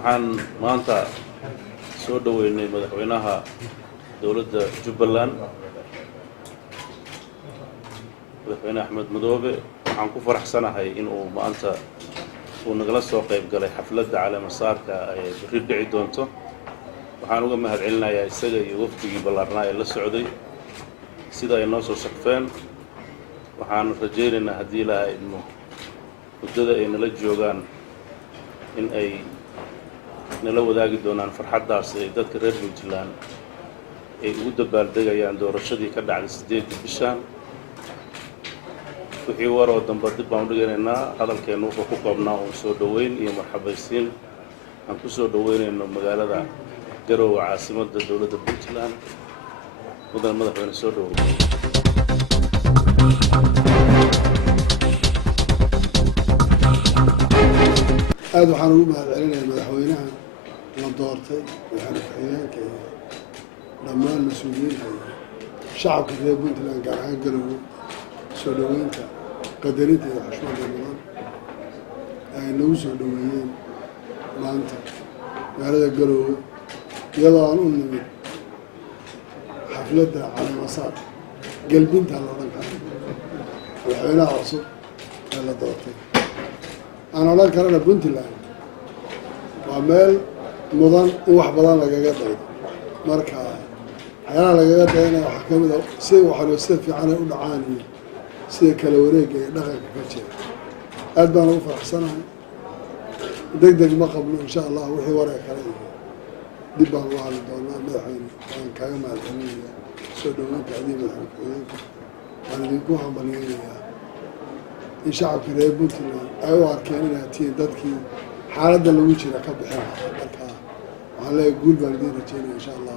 waxaan maanta soo dhaweynay madaxweynaha dowladda Jubbaland madaxweyne Axmed Madoobe waxaan ku faraxsanahay in uu maanta uu nagala soo qayb galay xafladda caleemasaarka ee berri dhici doonto waxaan uga mahadcelinayaa isaga iyo wafdigii ballaarnaa ee la socday sida ay noo soo shaqfeen waxaan rajaynaynaa haddii ilaahay muddada ay nala joogaan in ay nala wadaagi doonaan farxaddaas ay dadka reer Puntland ay ugu dabaaldegayaan doorashadii ka dhacday 8 bishan wixii waroo dambe dib baan u dhiganaynaa hadalkeenu wuxuu ku koobnaa oo soo dhaweyn iyo marxabaysiin aan ku soo dhaweynayno magaalada Garowe caasimadda dowladda Puntland mudan madaxweyne soo dhaweyn aad waxaan ugu mahadcelinayaa madaxweynaha la doortay madaxweynaha dhammaan mas'uuliyiinta shacabka reer Puntland gaar ahaan Garowe soo dhaweynta qadarinta iyo xushmada mudan ay nagu soo dhaweeyeen maanta magaalada Garowe iyadoo aan u nimid xafladda caleemasaar galbinta la odhan karo madaxweynaha cusub ee la doortay aan odhan karana Puntland waa meel mudan in wax badan lagaga daydo marka waxyaalaha lagaga dayanaya waxaa ka mid a sida waxaanu sida fiican ay u dhacaan iyo sida kala wareegga iyo dhaqanka ka jira aad baan ugu faraxsanahay degdeg ma qabno insha allah wixii waree kale iyo dib baan uga hadli doonaa madaxweyne waan kaaga mahadcelinayaa soo dhaweynta adiga madaxweynaha waan idinku hambalyeynayaa in shacabka reer Puntland ay u arkeen inay tihiin dadkii xaaladda lagu jira ka bixin lahaa marka waxaan leeyahay guul baan idiin rajeynaya insha allah